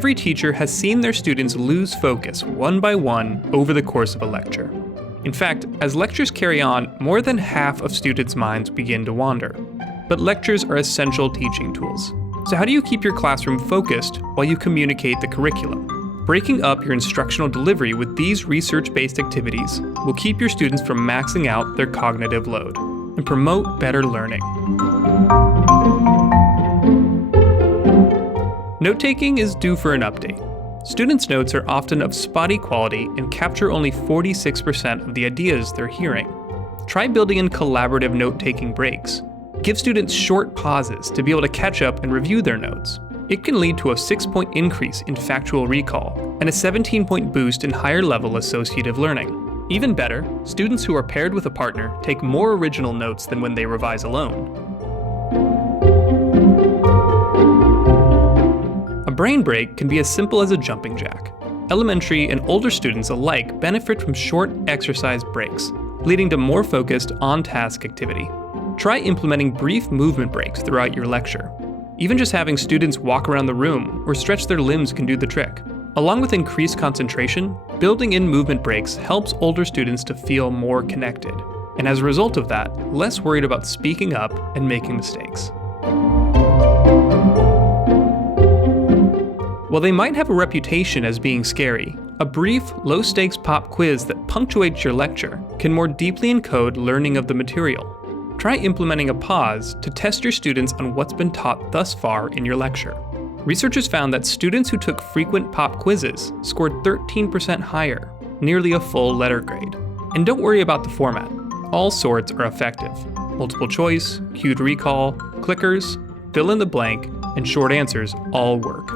every teacher has seen their students lose focus one by one over the course of a lecture. In fact, as lectures carry on, more than half of students' minds begin to wander. But lectures are essential teaching tools. So how do you keep your classroom focused while you communicate the curriculum? Breaking up your instructional delivery with these research-based activities will keep your students from maxing out their cognitive load and promote better learning. Note-taking is due for an update. Students' notes are often of spotty quality and capture only 46% of the ideas they're hearing. Try building in collaborative note-taking breaks. Give students short pauses to be able to catch up and review their notes. It can lead to a 6-point increase in factual recall and a 17-point boost in higher-level associative learning. Even better, students who are paired with a partner take more original notes than when they revise alone. A brain break can be as simple as a jumping jack. Elementary and older students alike benefit from short exercise breaks, leading to more focused on-task activity. Try implementing brief movement breaks throughout your lecture. Even just having students walk around the room or stretch their limbs can do the trick. Along with increased concentration, building in movement breaks helps older students to feel more connected, and as a result of that, less worried about speaking up and making mistakes. While they might have a reputation as being scary, a brief, low-stakes pop quiz that punctuates your lecture can more deeply encode learning of the material. Try implementing a pause to test your students on what's been taught thus far in your lecture. Researchers found that students who took frequent pop quizzes scored 13% higher, nearly a full letter grade. And don't worry about the format. All sorts are effective. Multiple choice, cued recall, clickers, fill in the blank, and short answers all work.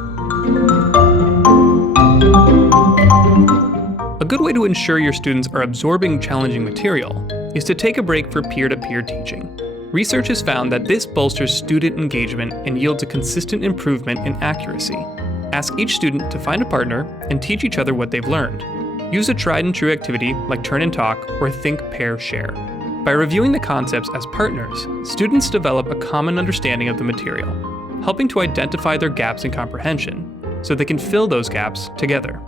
A good way to ensure your students are absorbing challenging material is to take a break for peer-to-peer teaching. Research has found that this bolsters student engagement and yields a consistent improvement in accuracy. Ask each student to find a partner and teach each other what they've learned. Use a tried and true activity like turn and talk or think, pair, share. By reviewing the concepts as partners, students develop a common understanding of the material, helping to identify their gaps in comprehension so they can fill those gaps together.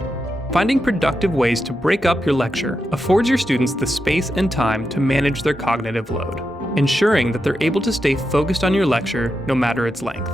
Finding productive ways to break up your lecture affords your students the space and time to manage their cognitive load, ensuring that they're able to stay focused on your lecture no matter its length.